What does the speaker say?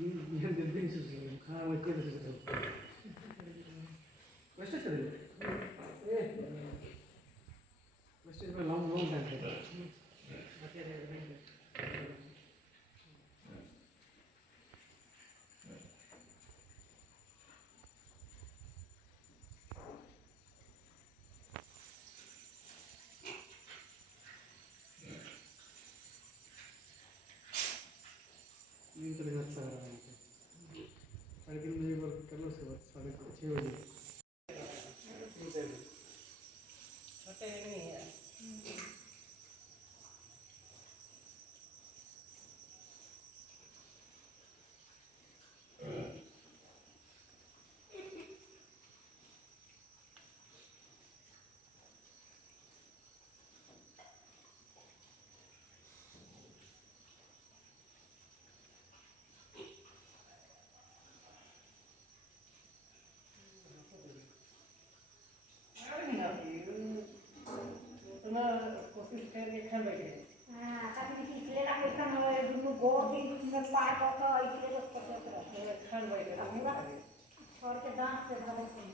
ഞാൻ ഗൾഫിൽ വിശ്വസിക്കുന്നു ആ മറ്റേത് West is it? West is a long time. नींद चले जाता है लेकिन मुझे वर्क करना से वर्क 6:30 बजे छोटे नहीं है कोशिश करके खान बैठे tapi dikira lagi kan dulu godi ngepak kok itu terus Khan बैठे और के दांत से भर के